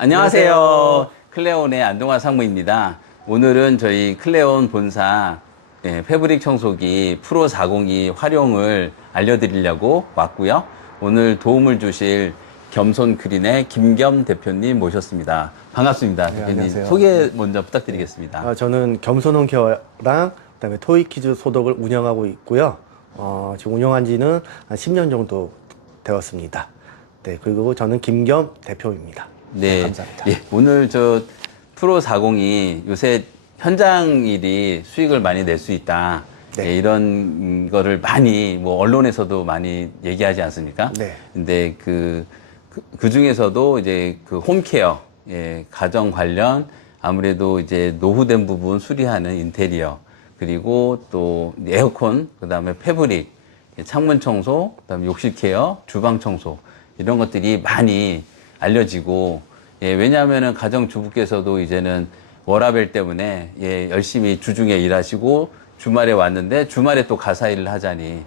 안녕하세요. 클레온의 안동화 상무입니다. 오늘은 저희 클레온 본사 패브릭 청소기 프로 402 활용을 알려드리려고 왔고요. 오늘 도움을 주실 겸손크린의 김겸 대표님 모셨습니다. 반갑습니다. 네, 대표님. 안녕하세요. 소개 먼저 부탁드리겠습니다. 저는 겸손홈케어랑 그다음에 토이키즈 소독을 운영하고 있고요. 지금 운영한 지는 한 10년 정도 되었습니다. 네, 그리고 저는 김겸 대표입니다. 네, 감사합니다. 예, 오늘 저 프로 402 요새 현장 일이 수익을 많이 낼 수 있다. 네. 예, 이런 거를 많이 뭐 언론에서도 많이 얘기하지 않습니까? 네. 근데 그 중에서도 이제 그 홈케어, 예, 가정 관련 아무래도 이제 노후된 부분 수리하는 인테리어, 그리고 또 에어컨, 그 다음에 패브릭, 창문 청소, 그 다음에 욕실 케어, 주방 청소, 이런 것들이 많이 알려지고, 예, 왜냐하면은 가정주부께서도 이제는 워라밸 때문에, 예, 열심히 주중에 일하시고, 주말에 왔는데, 주말에 또 가사 일을 하자니,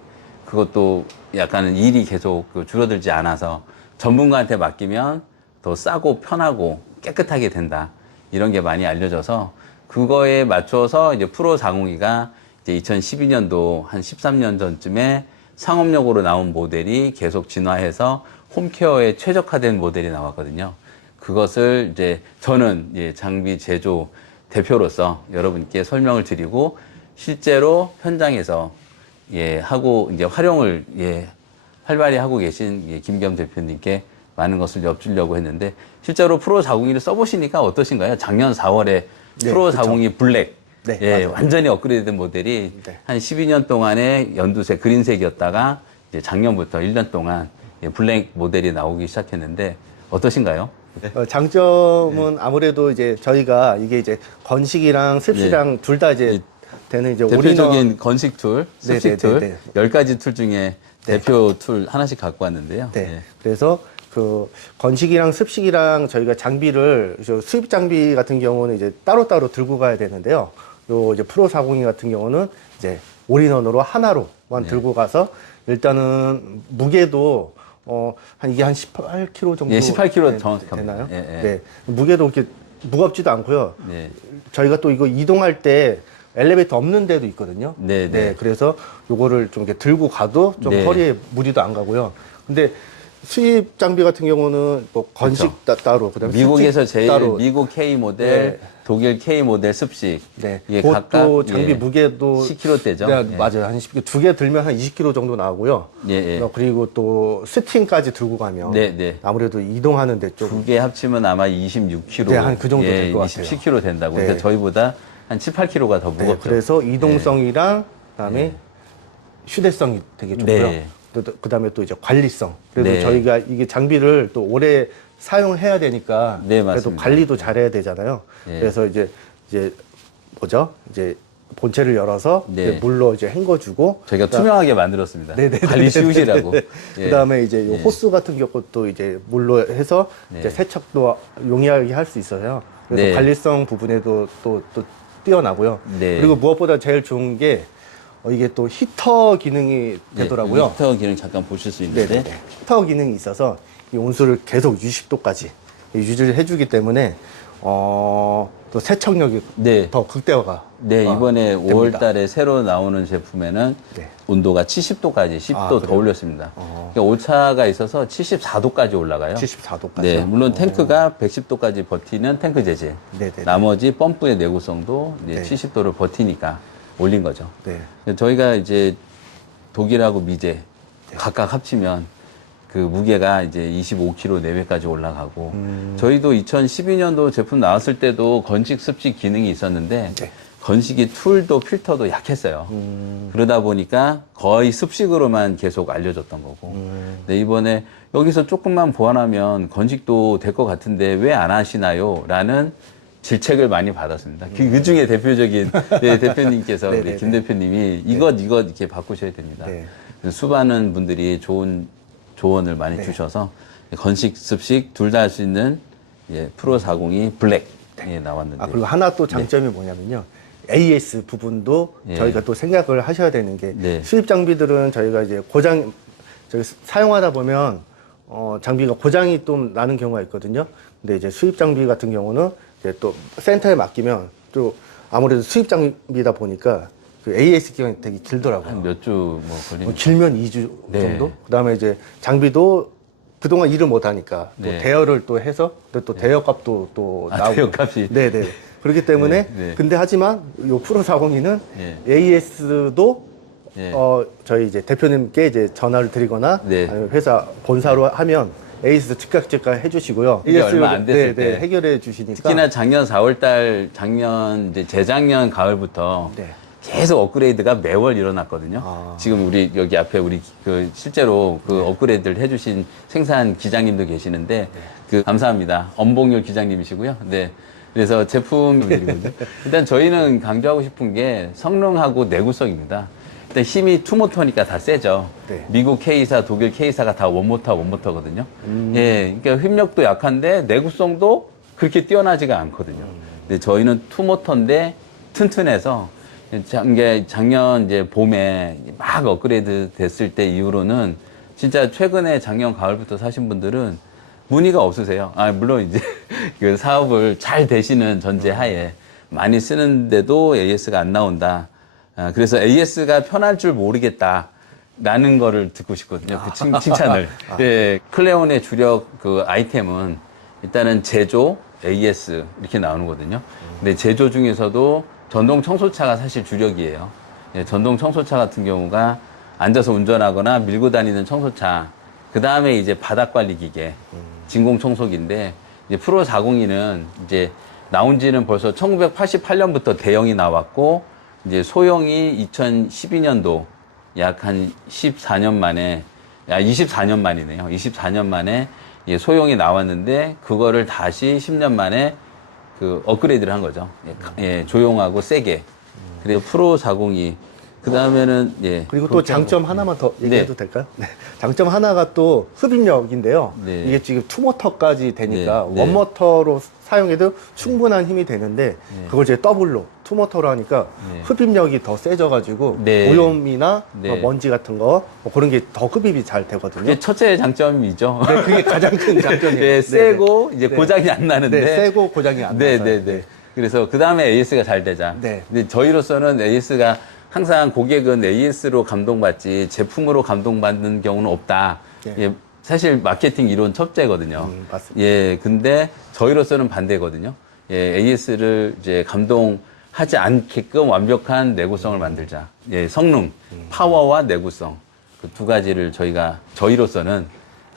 그것도 약간 일이 계속 줄어들지 않아서, 전문가한테 맡기면 더 싸고 편하고 깨끗하게 된다. 이런 게 많이 알려져서, 그거에 맞춰서 이제 프로 402가 이제 2012년도 한 13년 전쯤에 상업용으로 나온 모델이 계속 진화해서 홈케어에 최적화된 모델이 나왔거든요. 그것을 이제 저는 예, 장비 제조 대표로서 여러분께 설명을 드리고 실제로 현장에서 예, 하고 이제 활용을 예, 활발히 하고 계신 예, 김겸 대표님께 많은 것을 여쭈려고 했는데 실제로 프로 402를 써보시니까 어떠신가요? 작년 4월에 네, 프로 그쵸. 402 블랙 네, 예, 맞아요. 완전히 업그레이드된 모델이 네. 한 12년 동안의 연두색 그린색이었다가 이제 작년부터 1년 동안 예, 블랙 모델이 나오기 시작했는데 어떠신가요? 장점은 아무래도 이제 저희가 이게 이제 건식이랑 습식이랑 둘 다 이제 되는 이제 대표적인 올인원. 건식 툴, 네, 습식 네, 툴, 네, 10가지 툴 중에 대표 툴 하나씩 갖고 왔는데요. 네. 예. 그래서 그 건식이랑 습식이랑 저희가 장비를 수입 장비 같은 경우는 이제 따로따로 들고 가야 되는데요. 요 이제 프로 402 같은 경우는 이제 올인원으로 하나로만 들고 가서 일단은 무게도 한 이게 한 18kg 정도 예, 18kg 정확합니다. 되나요? 예, 예. 네. 무게도 이렇게 무겁지도 않고요. 네. 저희가 또 이거 이동할 때 엘리베이터 없는 데도 있거든요. 네, 네. 그래서 요거를 좀 이렇게 들고 가도 좀 네. 허리에 무리도 안 가고요. 근데 수입 장비 같은 경우는 뭐 건식 따로, 그다음에 미국에서 습식 제일 따로. 미국 K 모델, 네. 독일 K 모델 습식. 네. 이게 그것도 각각 장비 예, 무게도 10kg대죠. 네, 예. 맞아요. 한 10kg, 두 개 들면 한 20kg 정도 나오고요. 예, 예. 그리고 또 스팅까지 들고 가면 네, 네. 아무래도 이동하는데 좀 두 개 합치면 아마 26kg. 네, 한그 정도 될것 같아요. 27kg 된다고. 네. 그러니까 저희보다 한 7, 8kg가 더 네, 무겁죠. 그래서 이동성이랑 그다음에 휴대성이 되게 좋고요. 네. 그다음에 또 이제 관리성. 그래서 네. 저희가 이게 장비를 또 오래 사용해야 되니까 네, 그래도 맞습니다. 관리도 잘해야 되잖아요. 네. 그래서 이제 뭐죠? 이제 본체를 열어서 네. 이제 물로 이제 헹궈주고 저희가 투명하게 만들었습니다. 네네네. 관리 쉬우시라고. 예. 그다음에 이제 요 예. 호스 같은 경우도 이제 물로 해서 네. 이제 세척도 용이하게 할 수 있어요. 그래서 네. 관리성 부분에도 또 뛰어나고요. 네. 그리고 무엇보다 제일 좋은 게 이게 또 히터 기능이 되더라고요. 히터 기능 잠깐 보실 수 있는데. 네네. 히터 기능이 있어서 이 온수를 계속 60도까지 유지를 해주기 때문에 또 세척력이 네. 더 극대화가 네, 이번에 됩니다. 5월 달에 새로 나오는 제품에는 네. 온도가 70도까지 10도 더 그래요? 올렸습니다. 그러니까 오차가 있어서 74도까지 올라가요. 74도까지. 네, 물론 탱크가 110도까지 버티는 탱크 재질. 네네네. 나머지 펌프의 내구성도 이제 네. 70도를 버티니까 올린 거죠. 네. 저희가 이제 독일하고 미제 각각 합치면 그 무게가 이제 25kg 내외까지 올라가고 저희도 2012년도 제품 나왔을 때도 건식 습식 기능이 있었는데 네. 건식이 툴도 필터도 약했어요. 그러다 보니까 거의 습식으로만 계속 알려졌던 거고. 근데 이번에 여기서 조금만 보완하면 건식도 될 것 같은데 왜 안 하시나요? 라는 질책을 많이 받았습니다. 그 중에 대표적인 네, 대표님께서 우리 네네네. 김 대표님이 이것 이렇게 바꾸셔야 됩니다. 네. 그래서 수많은 분들이 좋은 조언을 많이 네. 주셔서 건식, 습식 둘 다 할 수 있는 예, 프로 402 블랙 예, 나왔는데. 그리고 하나 또 장점이 뭐냐면요. AS 부분도 예. 저희가 또 생각을 하셔야 되는 게 네. 수입 장비들은 저희가 이제 저희 사용하다 보면 장비가 고장이 좀 나는 경우가 있거든요. 근데 이제 수입 장비 같은 경우는 이제 또 센터에 맡기면 또 아무래도 수입 장비다 보니까 그 AS 기간이 되게 길더라고요. 한 몇 주 뭐 걸리는. 길면 2주 네. 정도? 그다음에 이제 장비도 그동안 일을 못 하니까 또 네. 대여를 또 해서 또 대여값도 또 나오고. 대여값이. 네네. 그렇기 때문에 네. 근데 하지만 요 프로 402는 네. AS도 네. 저희 이제 대표님께 이제 전화를 드리거나 네. 아니면 회사 본사로 하면 AS도 즉각 해주시고요. 이게 얼마 안 됐을 때. 해결해 주시니까. 특히나 작년 4월달, 이제 재작년 가을부터 네. 계속 업그레이드가 매월 일어났거든요. 아. 지금 우리 여기 앞에 우리 그 실제로 그 업그레이드를 해주신 생산 기장님도 계시는데 감사합니다. 엄봉률 기장님이시고요. 네. 그래서 제품들이거든요. 일단 저희는 강조하고 싶은 게 성능하고 내구성입니다. 일단 힘이 투모터니까 다 세죠. 네. 미국 K사, 독일 K사가 다 원모터거든요. 예, 그러니까 힘력도 약한데 내구성도 그렇게 뛰어나지가 않거든요. 근데 저희는 투모터인데 튼튼해서 작년 이제 봄에 막 업그레이드 됐을 때 이후로는 진짜 최근에 작년 가을부터 사신 분들은 문의가 없으세요. 물론 이제 그 사업을 잘 되시는 전제하에 많이 쓰는데도 AS가 안 나온다. 그래서 AS가 편할 줄 모르겠다. 라는 거를 듣고 싶거든요. 그 칭찬을. 네, 클레온의 주력 그 아이템은 일단은 제조, AS 이렇게 나오는 거거든요. 근데 제조 중에서도 전동 청소차가 사실 주력이에요. 예, 전동 청소차 같은 경우가 앉아서 운전하거나 밀고 다니는 청소차, 그 다음에 이제 바닥 관리 기계, 진공 청소기인데, 이제 프로 402는 이제 나온 지는 벌써 1988년부터 대형이 나왔고, 이제 소형이 2012년도 약 한 14년 만에, 24년 만이네요. 24년 만에 소형이 나왔는데, 그거를 다시 10년 만에 그 업그레이드를 한 거죠. 예, 조용하고 세게. 그래서 프로 402. 그 다음에는 그리고 또 장점 하나만 더 얘기해도 될까요? 네. 장점 하나가 또 흡입력인데요. 네. 이게 지금 투모터까지 되니까 네. 원모터로 사용해도 충분한 힘이 되는데 그걸 이제 더블로 투모터로 하니까 네. 흡입력이 더 세져가지고 네. 오염이나 네. 먼지 같은 거 뭐 그런 게 더 흡입이 잘 되거든요. 그게 첫째 장점이죠. 네, 그게 가장 큰 장점이에요. 네, 세고 네. 이제 네. 고장이 안 나는데. 네, 세고 고장이 안 나서. 네. 그래서 그 다음에 AS가 잘 되자. 네. 근데 저희로서는 AS가 항상 고객은 AS로 감동받지 제품으로 감동받는 경우는 없다. 네. 예, 사실 마케팅 이론 첫째거든요. 맞습니다. 예, 근데 저희로서는 반대거든요. 예, AS를 이제 감동하지 않게끔 완벽한 내구성을 만들자. 예, 성능, 파워와 내구성. 그 두 가지를 저희로서는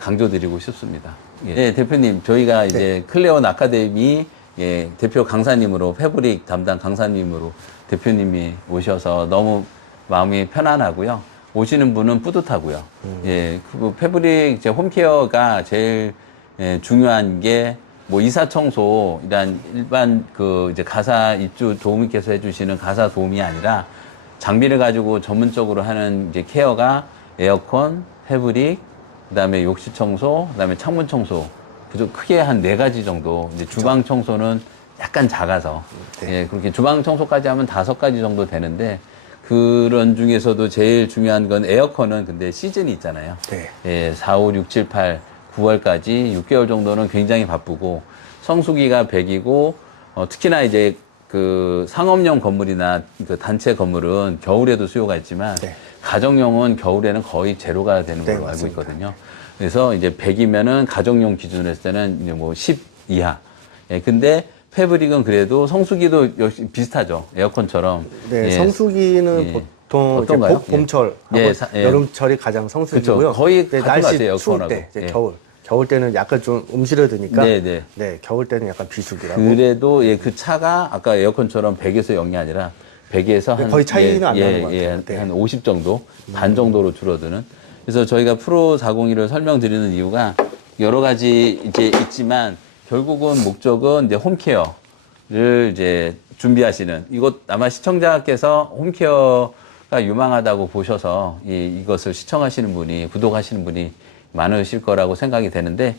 강조드리고 싶습니다. 예, 대표님, 저희가 이제 클레온 아카데미 예, 대표 강사님으로, 패브릭 담당 강사님으로 대표님이 오셔서 너무 마음이 편안하고요. 오시는 분은 뿌듯하고요. 예, 그 패브릭 이제 홈케어가 제일 중요한 게 뭐 이사 청소, 일반 그 이제 가사 입주 도우미께서 해주시는 가사 도움이 아니라 장비를 가지고 전문적으로 하는 이제 케어가 에어컨, 패브릭, 그다음에 욕실 청소, 그다음에 창문 청소. 그저 크게 한 4가지 정도. 이제 주방 청소는 약간 작아서 예, 그렇게 주방 청소까지 하면 5가지 정도 되는데 그런 중에서도 제일 중요한 건 에어컨은 근데 시즌이 있잖아요. 네. 예, 4, 5, 6, 7, 8, 9월까지 6개월 정도는 굉장히 바쁘고 성수기가 100이고 특히나 이제 그 상업용 건물이나 그 단체 건물은 겨울에도 수요가 있지만 네. 가정용은 겨울에는 거의 제로가 되는 걸로 알고 맞습니다. 있거든요. 그래서 이제 100이면은 가정용 기준으로 했을 때는 이제 뭐 10 이하. 예, 근데 패브릭은 그래도 성수기도 역시 비슷하죠. 에어컨처럼. 네, 예, 성수기는 예. 보통 이제 어떤가요? 봄철, 예, 예. 여름철이 가장 성수기고요. 그쵸. 거의 네, 같은 것 날씨 같아요, 추울 에어컨하고. 때, 이제 예. 겨울 때는 약간 좀 음실해드니까. 네. 겨울 때는 약간 비수기라고. 그래도 예, 그 차가 아까 에어컨처럼 100에서 0이 아니라 100에서 한 거의 차이는 안 나는 것 같아요. 네. 한 50 정도, 반 정도로 줄어드는. 그래서 저희가 프로 402를 설명드리는 이유가 여러 가지 이제 있지만 결국은 목적은 이제 홈케어를 이제 준비하시는 이것 아마 시청자께서 홈케어가 유망하다고 보셔서 이것을 시청하시는 분이 구독하시는 분이 많으실 거라고 생각이 되는데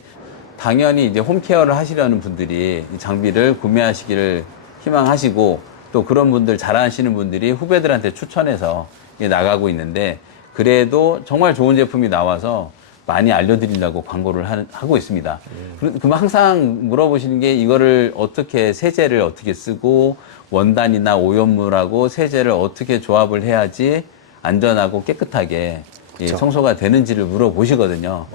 당연히 이제 홈케어를 하시려는 분들이 이 장비를 구매하시기를 희망하시고 또 그런 분들 잘하시는 분들이 후배들한테 추천해서 나가고 있는데 그래도 정말 좋은 제품이 나와서 많이 알려드리려고 광고를 하고 있습니다. 그럼 항상 물어보시는 게 이거를 어떻게 세제를 어떻게 쓰고 원단이나 오염물하고 세제를 어떻게 조합을 해야지 안전하고 깨끗하게 예, 청소가 되는지를 물어보시거든요.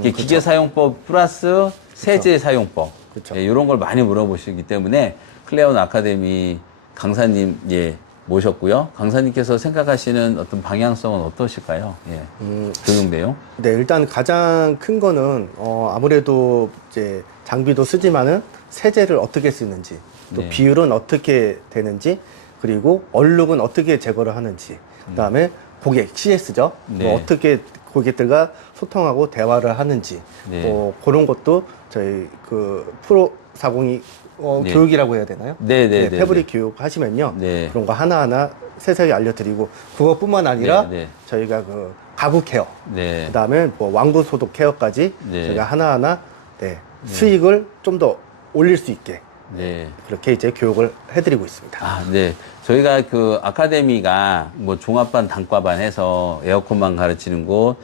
이게 기계 사용법 플러스 세제 사용법 예, 이런 걸 많이 물어보시기 때문에 클레온 아카데미 강사님 예, 모셨고요. 강사님께서 생각하시는 어떤 방향성은 어떠실까요? 예, 교육 내용. 네, 일단 가장 큰 거는 아무래도 이제 장비도 쓰지만은 세제를 어떻게 쓰는지, 또 네. 비율은 어떻게 되는지, 그리고 얼룩은 어떻게 제거를 하는지, 그다음에 고객 CS죠. 네. 뭐 어떻게 고객들과 소통하고 대화를 하는지, 네. 그런 것도 저희 그 프로 40이 네. 교육이라고 해야 되나요? 네, 패브릭 교육 하시면요. 네. 그런 거 하나하나 세세하게 알려드리고, 그것뿐만 아니라 네, 네. 저희가 그 가구 케어, 네. 그다음에 뭐 완구 소독 케어까지 네. 저희가 하나하나 수익을 좀 더 올릴 수 있게 네. 그렇게 이제 교육을 해드리고 있습니다. 아, 네. 저희가 그 아카데미가 뭐 종합반, 단과반 해서 에어컨만 가르치는 곳,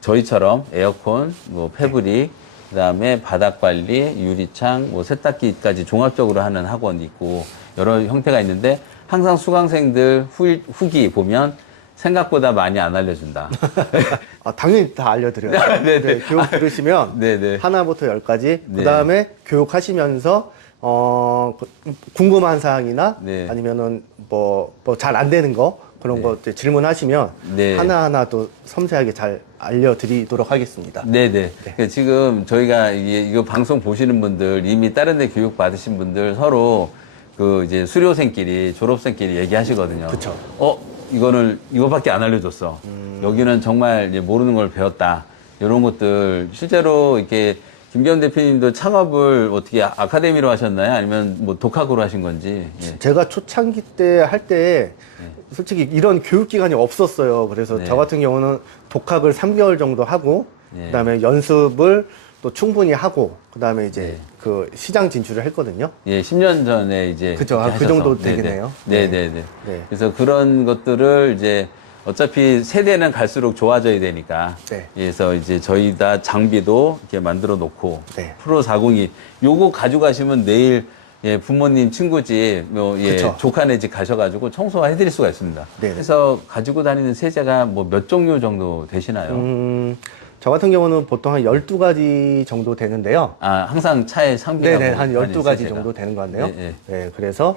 저희처럼 에어컨, 뭐 패브릭, 그다음에 바닥 관리, 유리창, 뭐 세탁기까지 종합적으로 하는 학원이 있고 여러 형태가 있는데 항상 수강생들 후기 보면 생각보다 많이 안 알려준다. 당연히 다 알려드려요. 네, 네, 교육 들으시면 네, 네. 하나부터 열까지 네. 그다음에 교육하시면서 궁금한 사항이나 네. 아니면은 뭐 잘 안 되는 거 그런 거 질문하시면 네. 하나하나 또 섬세하게 잘 알려드리도록 하겠습니다. 네네. 그러니까 지금 저희가 이거 방송 보시는 분들, 이미 다른 데 교육 받으신 분들 서로 그 이제 수료생끼리, 졸업생끼리 얘기하시거든요. 그쵸. 이거밖에 안 알려줬어. 여기는 정말 이제 모르는 걸 배웠다. 이런 것들. 실제로 이렇게 김기현 대표님도 창업을 어떻게 아카데미로 하셨나요? 아니면 뭐 독학으로 하신 건지? 예. 제가 초창기 때 할 때 솔직히 이런 교육 기간이 없었어요. 그래서 네. 저 같은 경우는 독학을 3개월 정도 하고 네. 그다음에 연습을 또 충분히 하고 그다음에 이제 네. 그 시장 진출을 했거든요. 예, 10년 전에 이제. 그죠. 그렇게 그 정도 하셔서. 되겠네요. 네네네. 네. 그래서 그런 것들을 이제 어차피 세대는 갈수록 좋아져야 되니까. 네. 그래서 이제 저희 다 장비도 이렇게 만들어 놓고. 네. 프로 402. 요거 가져가시면 내일 예, 부모님 친구 집, 뭐, 예, 그쵸. 조카네 집 가셔가지고 청소해 드릴 수가 있습니다. 네네. 그래서 가지고 다니는 세제가 뭐 몇 종류 정도 되시나요? 저 같은 경우는 보통 한 12가지 정도 되는데요. 아, 항상 차에 상비하고. 네네, 한 다니는 12가지 세제가. 정도 되는 것 같네요. 네, 네. 네, 그래서,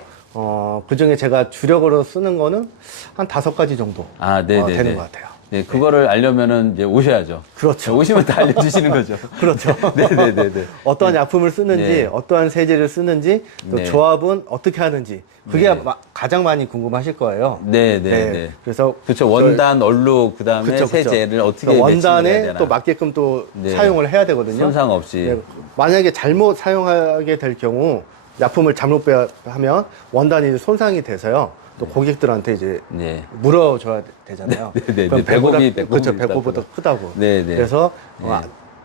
그 중에 제가 주력으로 쓰는 거는 한 5가지 정도 아, 네네네. 되는 것 같아요. 네, 그거를 알려면은 이제 오셔야죠. 그렇죠. 오시면 다 알려주시는 거죠. 그렇죠. 네네네네. 어떠한 약품을 쓰는지, 네. 어떠한 세제를 쓰는지, 또 네. 조합은 어떻게 하는지, 그게 네. 가장 많이 궁금하실 거예요. 네네네. 그래서 그렇죠. 원단, 얼룩, 그 다음에 그쵸, 그쵸. 세제를 어떻게 그래서 매칭해야 원단에 되나. 또 맞게끔 또 네. 사용을 해야 되거든요. 손상 없이. 네, 만약에 잘못 사용하게 될 경우 약품을 잘못 하면 원단이 손상이 돼서요. 또 고객들한테 이제 네. 물어줘야 되잖아요. 네. 그럼 배꼽이 그렇죠. 있다 배꼽보다 크다고. 네, 네. 그래서 네.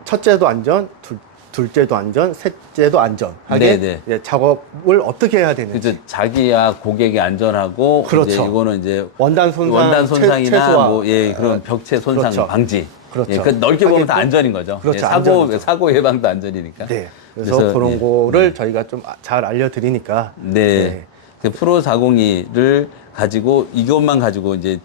첫째도 안전, 둘째도 안전, 셋째도 안전하게 네, 네. 이제 작업을 어떻게 해야 되는지. 그죠. 자기야 고객이 안전하고. 그렇죠. 이제 이거는 이제 원단 손상이나 최소화. 뭐, 예, 그런 벽체 손상 그렇죠. 방지. 그렇죠. 예, 그 넓게 보면 다 하겠고. 안전인 거죠. 그렇죠. 예, 안전이죠. 사고 예방도 안전이니까. 네. 그래서 그런 예. 거를 저희가 좀 잘 알려드리니까. 네. 그 프로 402를 가지고 이것만 가지고 이제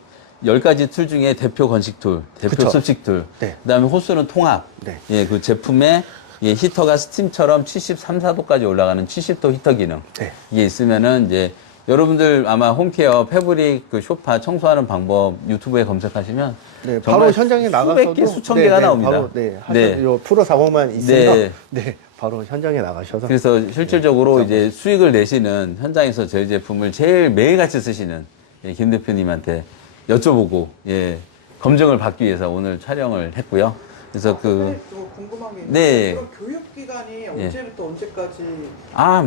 10가지 툴 중에 대표 건식 툴, 대표 그쵸. 습식 툴, 네. 그다음에 호스는 통합. 네. 예, 그 제품에 예, 히터가 스팀처럼 73, 4도까지 올라가는 70도 히터 기능. 네. 이게 있으면은 이제 여러분들 아마 홈케어 패브릭 그 쇼파 청소하는 방법 유튜브에 검색하시면 네, 정말 바로 현장에 나가서도 수백 개, 수천 개가 나옵니다. 바로, 요 프로 4번만 있으면 네. 바로 현장에 나가셔서 그래서 실질적으로 이제 수익을 내시는 현장에서 저희 제품을 제일 매일같이 쓰시는 예, 김 대표님한테 여쭤보고 예, 검증을 받기 위해서 오늘 촬영을 했고요. 그래서 또 궁금한 게 있는데 네. 그럼 교육 기간이 언제부터 언제까지?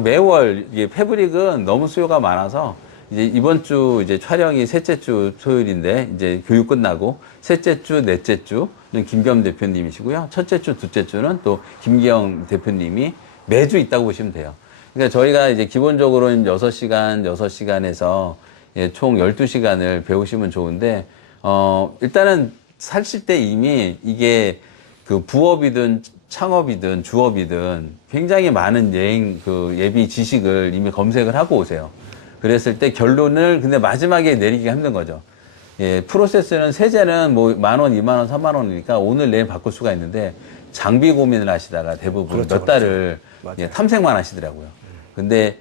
매월 이게 패브릭은 너무 수요가 많아서 이제 이번 주 이제 촬영이 셋째 주 토요일인데 이제 교육 끝나고 셋째 주, 넷째 주는 김기현 대표님이시고요. 첫째 주, 둘째 주는 또 김기영 대표님이 매주 있다고 보시면 돼요. 그러니까 저희가 이제 기본적으로는 6시간에서 예, 총 12시간을 배우시면 좋은데, 일단은 사실 때 이미 이게 그 부업이든 창업이든 주업이든 굉장히 많은 예비 지식을 이미 검색을 하고 오세요. 그랬을 때 결론을 근데 마지막에 내리기가 힘든 거죠. 예, 프로세스는 세제는 뭐 10,000원, 20,000원, 30,000원이니까 오늘 내일 바꿀 수가 있는데 장비 고민을 하시다가 대부분 그렇죠, 몇 달을 맞아요. 예, 탐색만 하시더라고요. 근데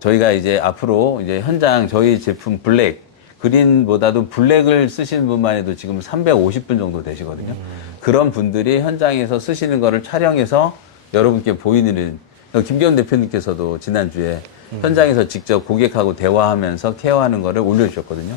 저희가 이제 앞으로 이제 현장 저희 제품 블랙, 그린보다도 블랙을 쓰시는 분만 해도 지금 350분 정도 되시거든요. 그런 분들이 현장에서 쓰시는 거를 촬영해서 여러분께 보이는, 김기현 대표님께서도 지난주에 현장에서 직접 고객하고 대화하면서 케어하는 거를 올려주셨거든요.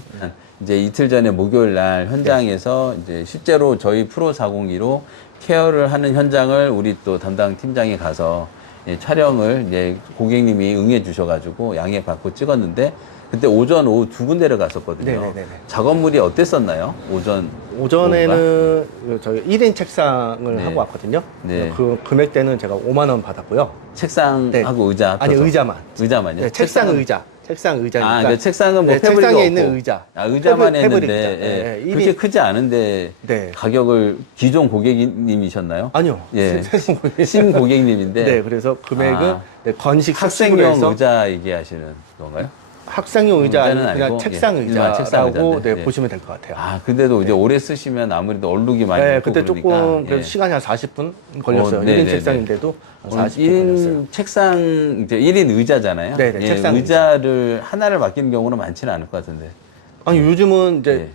이제 이틀 전에 목요일 날 현장에서 이제 실제로 저희 프로 402로 케어를 하는 현장을 우리 또 담당 팀장이 가서 예, 촬영을 이제 고객님이 응해 주셔가지고 양해 받고 찍었는데 그때 오전, 오후 두 군데를 갔었거든요. 네네네네. 작업물이 어땠었나요? 오후가? 오전에는 저희 1인 책상을 네. 하고 왔거든요. 네. 그 금액대는 제가 5만 원 받았고요. 책상하고 네. 의자 아니, 합쳐서? 의자만. 의자만요? 네, 책상 책상은- 의자. 책상 의자니까. 아, 그 책상은 뭐 네, 패브릭이 책상에 없고. 있는 의자. 아, 의자만 패브릭 했는데 의자. 예, 네, 그렇게 일인- 크지 않은데 네. 가격을 기존 고객님이셨나요? 아니요. 예, 신 고객님인데 네, 그래서 금액은 아, 네, 건식 학생용 학생용 의자 얘기하시는 건가요? 학생용 의자 의자는 아니고 그냥 아니고, 책상 예, 일반 책상 의자라고 의자인데, 네, 예. 보시면 될 것 같아요. 아, 근데도 이제 오래 쓰시면 아무래도 얼룩이 많이 네, 있고 그때 그러니까, 조금 그래도 예. 시간이 한 40분 걸렸어요. 네네네. 1인 책상인데도 한 40분 1인 걸렸어요. 책상, 이제 1인 의자잖아요. 네네, 예, 책상 의자를 하나를 맡기는 경우는 많지는 않을 것 같은데. 아니 요즘은 이제 예.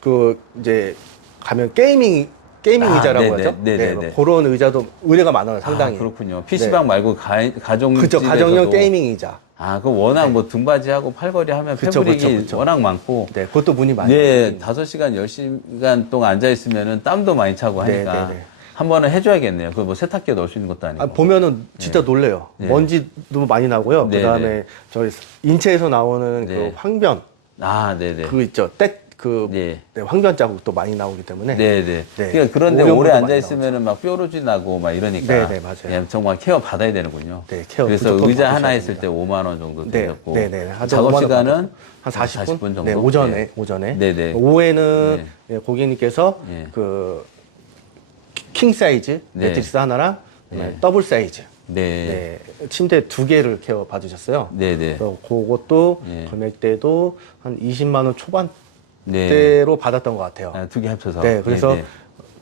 그 이제 가면 게이밍 의자라고 네네, 하죠. 네네네. 뭐 그런 의자도 의뢰가 많아요, 상당히. 아, 그렇군요. PC방 말고 가정 그죠, 가정용 게이밍 의자. 아, 그 워낙 뭐 등받이하고 팔걸이 하면 그쵸, 패브릭이 그쵸. 워낙 많고. 네, 그것도 문의 많이. 네, 5시간, 10시간 동안 앉아 있으면은 땀도 많이 차고 하니까 네, 네, 네. 한 번은 해줘야겠네요. 그 뭐 세탁기에 넣을 수 있는 것도 아니고. 아, 보면은 진짜 놀래요. 네. 먼지도 많이 나고요. 네, 그다음에 네. 저희 인체에서 나오는 네. 그 황변 아, 네네. 그 있죠. 네. 네, 황변 자국도 많이 나오기 때문에. 네네. 네. 그러니까 그런데 오염물도 오래 많이 앉아 있으면은 막 뾰루지 나고 막 이러니까. 네네, 맞아요. 예, 정말 케어 받아야 되는군요. 네, 케어 그래서 무조건 의자 하나 받으셔야 했을 때 됩니다. 5만 원 정도 네, 되셨고. 네네. 한 작업 5만 원 시간은 한 40분? 정도. 네, 오전에. 예. 오전에. 네네. 오후에는 네. 네, 고객님께서 예. 그 킹 사이즈 네. 매트리스 하나랑 그다음에 네. 더블 사이즈 네. 네, 침대 2개를 케어 받으셨어요. 네네. 그래서 그것도 예. 금액대도 한 20만 원 초반대로 네. 받았던 것 같아요. 아, 두 개 합쳐서. 네, 그래서 네네.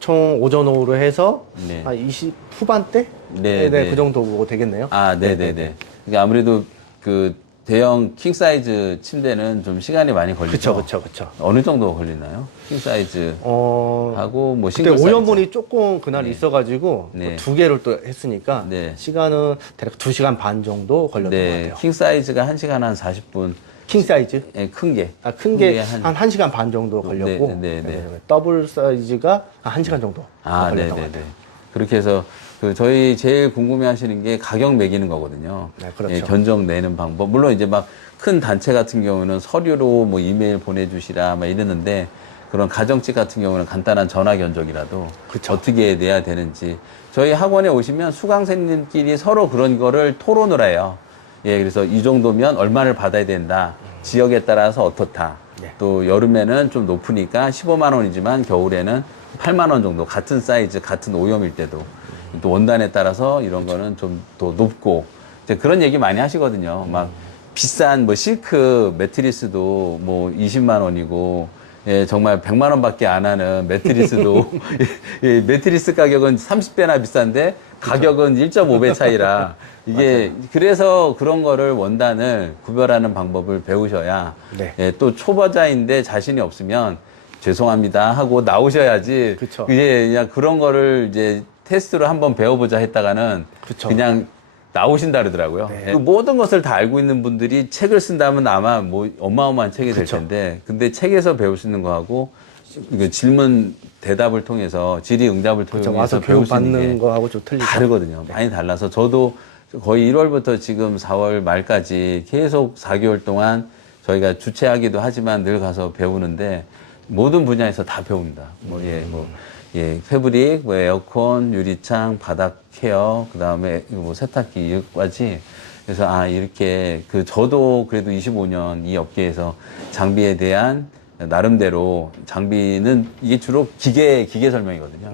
총 오전 오후로 해서 네. 한 20 후반대? 네, 네. 그 정도 되겠네요. 아, 네네네. 그러니까 아무래도 그 대형 킹 사이즈 침대는 좀 시간이 많이 걸리죠. 그쵸. 어느 정도 걸리나요? 킹 사이즈 하고 뭐 그때 싱글 사이즈. 오염분이 조금 그날 네. 있어가지고 네. 두 개를 또 했으니까 네. 시간은 대략 2시간 반 정도 걸렸던 것 네, 같아요. 킹 사이즈가 1시간 한 40분. 킹 사이즈? 예, 큰 게. 아, 큰 게 한- 한 1시간 반 정도 걸렸고 네. 더블 사이즈가 한 1시간 정도 아, 걸렸던 것 네네네. 같아요. 그렇게 해서 그 저희 제일 궁금해 하시는 게 가격 매기는 거거든요. 네, 그렇죠. 예, 견적 내는 방법. 물론 이제 막 큰 단체 같은 경우는 서류로 뭐 이메일 보내주시라 막 이러는데 그런 가정집 같은 경우는 간단한 전화 견적이라도 그쵸. 어떻게 내야 되는지 저희 학원에 오시면 수강생님끼리 서로 그런 거를 토론을 해요. 예, 그래서 이 정도면 얼마를 받아야 된다. 지역에 따라서 어떻다. 네. 또 여름에는 좀 높으니까 15만 원이지만 겨울에는 8만 원 정도 같은 사이즈, 같은 오염일 때도 또 원단에 따라서 이런 거는 좀 더 높고 이제 그런 얘기 많이 하시거든요. 막 비싼 뭐 실크 매트리스도 뭐 20만 원이고 예, 정말 100만 원밖에 안 하는 매트리스도 예, 매트리스 가격은 30배나 비싼데 가격은 1.5배 차이라 이게 그래서 그런 거를 원단을 구별하는 방법을 배우셔야 네. 예, 또 초보자인데 자신이 없으면 죄송합니다 하고 나오셔야지 그쵸. 이제 그냥 그런 거를 이제 테스트로 한번 배워보자 했다가는 그쵸. 그냥 나오신다 그러더라고요. 네. 그 모든 것을 다 알고 있는 분들이 책을 쓴다면 아마 뭐 어마어마한 책이 될 그쵸. 텐데 근데 책에서 배울 수 있는 거하고 그 질문 대답을 통해서 질의응답을 그렇죠. 통해서 와서 배울 수 있는 교육받는 게 거하고 좀 틀리죠. 다르거든요. 많이 달라서 저도 거의 1월부터 지금 4월 말까지 계속 4개월 동안 저희가 주최하기도 하지만 늘 가서 배우는데 모든 분야에서 다 배웁니다. 패브릭, 뭐 에어컨, 유리창, 바닥 케어, 그 다음에 뭐 세탁기 여기까지. 그래서 이렇게 저도 그래도 25년 이 업계에서 장비에 대한 나름대로 장비는 이게 주로 기계 설명이거든요.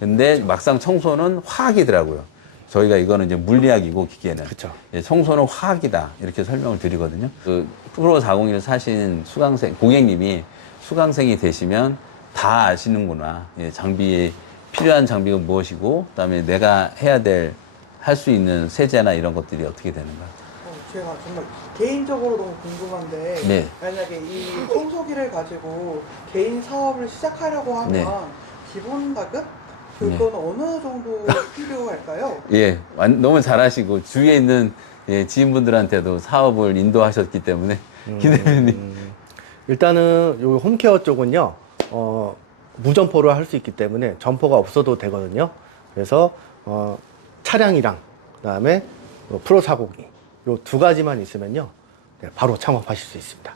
근데 막상 청소는 화학이더라고요. 저희가 이거는 이제 물리학이고 기계는. 그쵸. 예, 청소는 화학이다. 이렇게 설명을 드리거든요. 그 프로 401을 사신 수강생, 고객님이 수강생이 되시면 다 아시는구나. 예, 필요한 장비가 무엇이고, 그 다음에 내가 할 수 있는 세제나 이런 것들이 어떻게 되는가. 제가 정말 개인적으로 너무 궁금한데 네. 만약에 이 청소기를 가지고 개인 사업을 시작하려고 하면 네. 기본 가격? 그건 어느 정도 필요할까요? 예, 너무 잘하시고, 주위에 있는 예, 지인분들한테도 사업을 인도하셨기 때문에, 김 대표님. 일단은 요 홈케어 쪽은요, 무점포로 할 수 있기 때문에 점포가 없어도 되거든요. 그래서, 차량이랑, 그 다음에 프로 402, 요 두 가지만 있으면요, 네, 바로 창업하실 수 있습니다.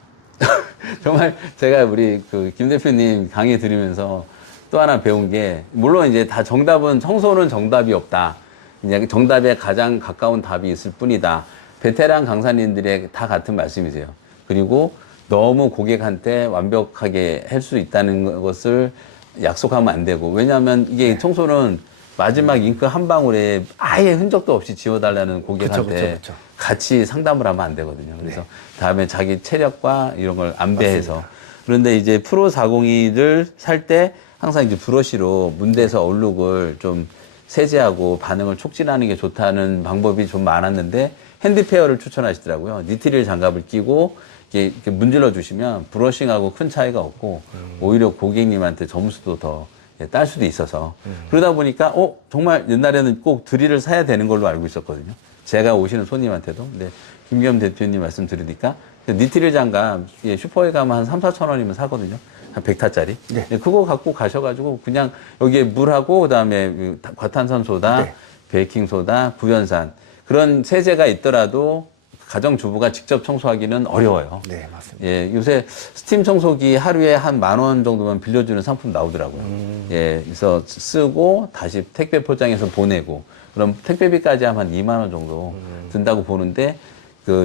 정말 제가 우리 김 대표님 강의 들으면서 또 하나 배운 게, 물론 이제 다 청소는 정답이 없다. 그냥 정답에 가장 가까운 답이 있을 뿐이다. 베테랑 강사님들의 다 같은 말씀이세요. 그리고 너무 고객한테 완벽하게 할 수 있다는 것을 약속하면 안 되고, 왜냐하면 이게 청소는 마지막 잉크 한 방울에 아예 흔적도 없이 지워달라는 고객한테 그쵸. 같이 상담을 하면 안 되거든요. 그래서 다음에 자기 체력과 이런 걸 안배해서. 맞습니다. 그런데 이제 프로 402를 살 때 항상 이제 브러쉬로 문대에서 얼룩을 좀 세제하고 반응을 촉진하는 게 좋다는 방법이 좀 많았는데, 핸드페어를 추천하시더라고요. 니트릴 장갑을 끼고 이렇게 문질러 주시면 브러싱하고 큰 차이가 없고, 오히려 고객님한테 점수도 더 딸 수도 있어서. 그러다 보니까 정말 옛날에는 꼭 드릴을 사야 되는 걸로 알고 있었거든요. 제가 오시는 손님한테도. 근데 김기현 대표님 말씀 들으니까 니트릴 장갑 슈퍼에 가면 한 3, 4천 원이면 사거든요. 한 100타짜리. 네. 그거 갖고 가셔가지고 그냥 여기에 물하고 그다음에 과탄산소다, 네. 베이킹소다, 구연산 그런 세제가 있더라도 가정주부가 직접 청소하기는 어려워요. 네, 맞습니다. 예, 요새 스팀 청소기 하루에 한 10,000원 정도만 빌려주는 상품 나오더라고요. 예, 그래서 쓰고 다시 택배 포장해서 보내고, 그럼 택배비까지 하면 한 2만 원 정도 든다고 보는데,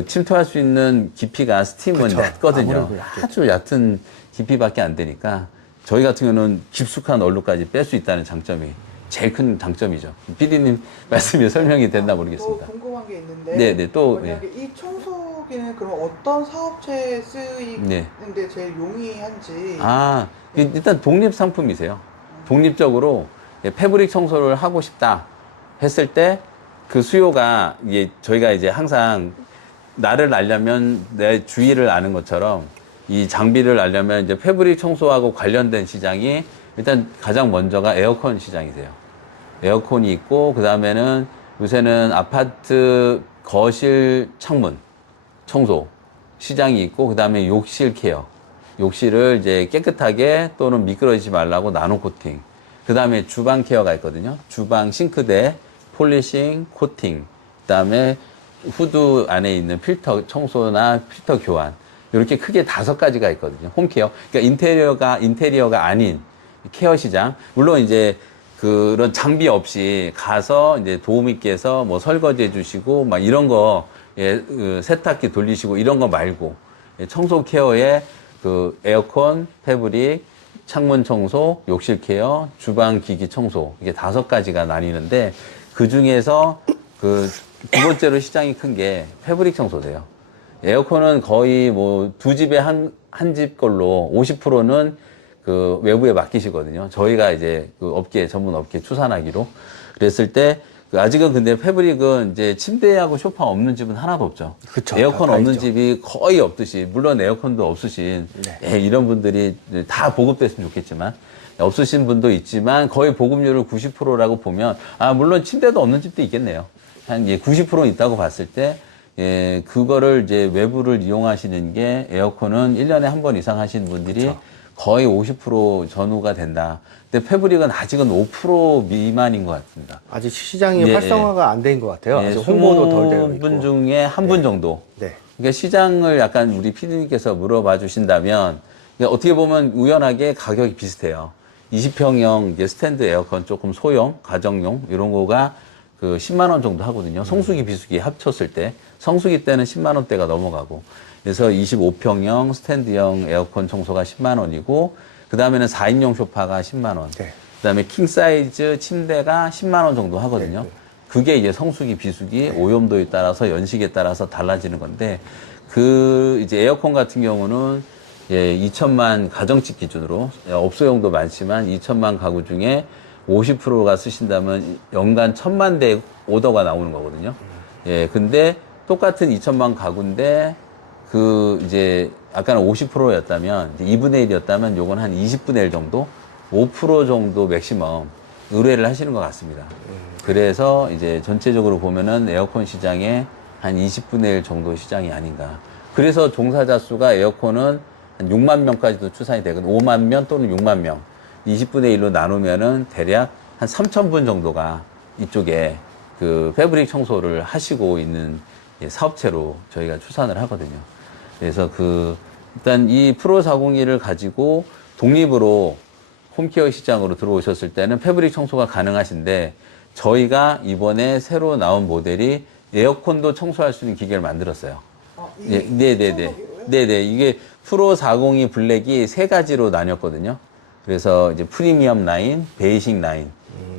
침투할 수 있는 깊이가 스팀은 그쵸. 얕거든요. 아무래도 얕죠. 아주 얕은 깊이밖에 안 되니까, 저희 같은 경우는 깊숙한 얼룩까지 뺄 수 있다는 장점이 제일 큰 장점이죠. PD님 말씀이 설명이 됐나 모르겠습니다. 또 궁금한 게 있는데 네, 또, 만약에 이 청소기는 그럼 어떤 사업체에 쓰이는데 제일 용이한지 일단 독립 상품이세요. 독립적으로 패브릭 청소를 하고 싶다 했을 때 그 수요가 저희가 이제 항상 나를 알려면 내 주위를 아는 것처럼 이 장비를 알려면 이제 패브릭 청소하고 관련된 시장이 일단 가장 먼저가 에어컨 시장이세요. 에어컨이 있고, 그 다음에는 요새는 아파트 거실 창문 청소 시장이 있고, 그 다음에 욕실 케어. 욕실을 이제 깨끗하게 또는 미끄러지지 말라고 나노 코팅. 그 다음에 주방 케어가 있거든요. 주방 싱크대, 폴리싱, 코팅. 그 다음에 후드 안에 있는 필터 청소나 필터 교환. 이렇게 크게 5가지가 있거든요. 홈케어. 그러니까 인테리어가 아닌 케어 시장. 물론 이제 그런 장비 없이 가서 이제 도우미께서 뭐 설거지 해주시고 막 이런 거, 세탁기 돌리시고 이런 거 말고, 청소 케어에 에어컨, 패브릭, 창문 청소, 욕실 케어, 주방 기기 청소, 이게 5가지가 나뉘는데, 그 중에서 두 번째로 시장이 큰 게 패브릭 청소세요. 에어컨은 거의 뭐 2집에 한 집 걸로 50%는 외부에 맡기시거든요. 저희가 이제 전문 업계 추산하기로. 그랬을 때, 아직은 근데 패브릭은 이제 침대하고 소파 없는 집은 하나도 없죠. 그쵸. 에어컨 다 없는 있죠. 집이 거의 없듯이, 물론 에어컨도 없으신, 이런 분들이 다 보급됐으면 좋겠지만, 없으신 분도 있지만, 거의 보급률을 90%라고 보면, 물론 침대도 없는 집도 있겠네요. 한 90%는 있다고 봤을 때, 그거를 이제 외부를 이용하시는 게 에어컨은 1년에 한 번 이상 하시는 분들이 그쵸. 거의 50% 전후가 된다. 근데 패브릭은 아직은 5% 미만인 것 같습니다. 아직 시장이 네, 활성화가 안 된 것 같아요. 아직 홍보도 덜 되어 20분 있고. 중에 한 분 정도. 네. 그러니까 시장을 약간 우리 PD님께서 물어봐 주신다면, 그러니까 어떻게 보면 우연하게 가격이 비슷해요. 20평형 이제 스탠드 에어컨 조금 소형, 가정용 이런 거가 10만 원 정도 하거든요. 성수기, 비수기 합쳤을 때. 성수기 때는 10만 원대가 넘어가고, 그래서 25평형 스탠드형 에어컨 청소가 10만 원이고, 그 다음에는 4인용 소파가 10만 원. 네. 그 다음에 킹 사이즈 침대가 10만 원 정도 하거든요. 네. 그게 이제 성수기, 비수기, 오염도에 따라서 연식에 따라서 달라지는 건데, 그 이제 에어컨 같은 경우는 예, 2천만 가정집 기준으로 업소용도 많지만 2천만 가구 중에 50%가 쓰신다면 연간 1,000만 대 오더가 나오는 거거든요. 예, 근데 똑같은 2천만 가구인데 그 이제 아까는 50%였다면 2분의 1이었다면 요건 한 20분의 1 정도, 5% 정도 맥시멈 의뢰를 하시는 것 같습니다. 그래서 이제 전체적으로 보면은 에어컨 시장에 한 20분의 1 정도 시장이 아닌가. 그래서 종사자 수가 에어컨은 한 6만 명까지도 추산이 되거든요. 5만 명 또는 6만 명. 20분의 1로 나누면은 대략 한 3,000분 정도가 이쪽에 그 패브릭 청소를 하시고 있는 사업체로 저희가 추산을 하거든요. 그래서 일단 이 프로 401을 가지고 독립으로 홈케어 시장으로 들어오셨을 때는 패브릭 청소가 가능하신데, 저희가 이번에 새로 나온 모델이 에어컨도 청소할 수 있는 기계를 만들었어요. 네네. 이게 프로 402 블랙이 세 가지로 나뉘었거든요. 그래서 이제 프리미엄 라인, 베이식 라인.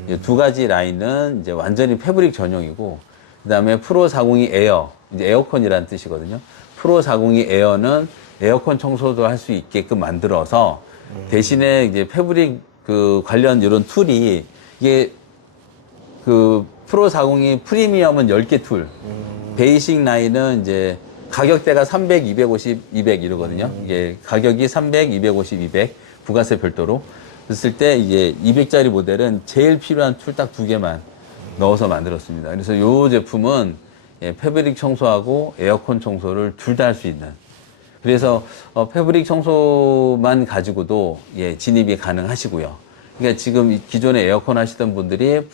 이제 두 가지 라인은 이제 완전히 패브릭 전용이고, 그 다음에 프로 402 에어, 이제 에어컨이라는 뜻이거든요. 프로 402 에어는 에어컨 청소도 할 수 있게끔 만들어서 대신에 이제 패브릭 그 관련 이런 툴이 이게 그 프로 402 프리미엄은 10개 툴, 베이식 라인은 이제 가격대가 300, 250, 200 이러거든요. 이게 가격이 300, 250, 200 부가세 별도로. 그랬을 때 이제 200짜리 모델은 제일 필요한 툴 딱 2개만 넣어서 만들었습니다. 그래서 이 제품은 패브릭 청소하고 에어컨 청소를 둘 다 할 수 있는. 그래서 패브릭 청소만 가지고도 진입이 가능하시고요. 그러니까 지금 기존에 에어컨 하시던 분들이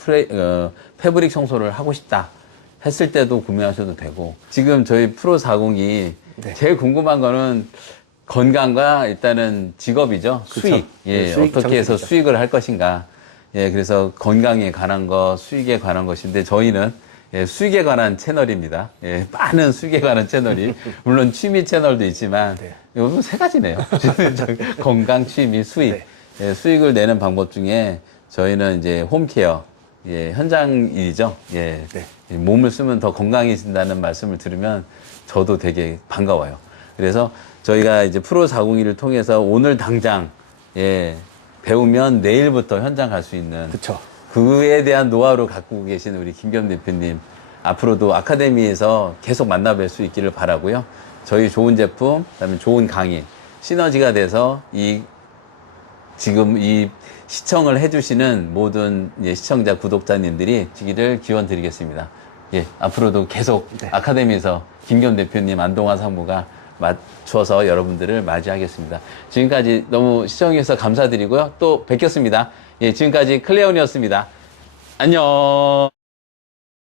패브릭 청소를 하고 싶다 했을 때도 구매하셔도 되고, 지금 저희 프로 402 네. 제일 궁금한 거는 건강과 일단은 직업이죠. 그쵸. 수익. 수익 어떻게 해서 장점이죠. 수익을 할 것인가. 그래서 건강에 관한 것, 수익에 관한 것인데, 저희는 수익에 관한 채널입니다. 많은 수익에 관한 채널이. 물론 취미 채널도 있지만, 네. 이거 세 가지네요. 건강, 취미, 수익. 네. 수익을 내는 방법 중에 저희는 이제 홈케어, 현장 일이죠. 네. 몸을 쓰면 더 건강해진다는 말씀을 들으면 저도 되게 반가워요. 그래서 저희가 이제 프로 401을 통해서 오늘 당장, 배우면 내일부터 현장 갈 수 있는. 그쵸. 그에 대한 노하우를 갖고 계신 우리 김겸 대표님, 앞으로도 아카데미에서 계속 만나뵐 수 있기를 바라고요. 저희 좋은 제품, 그다음에 좋은 강의, 시너지가 돼서 지금 이 시청을 해주시는 모든 시청자, 구독자님들이 지기를 기원드리겠습니다. 앞으로도 계속 아카데미에서 김겸 대표님, 안동화 상무가 맞춰서 여러분들을 맞이하겠습니다. 지금까지 너무 시청해주셔서 감사드리고요. 또 뵙겠습니다. 지금까지 클레온이었습니다. 안녕.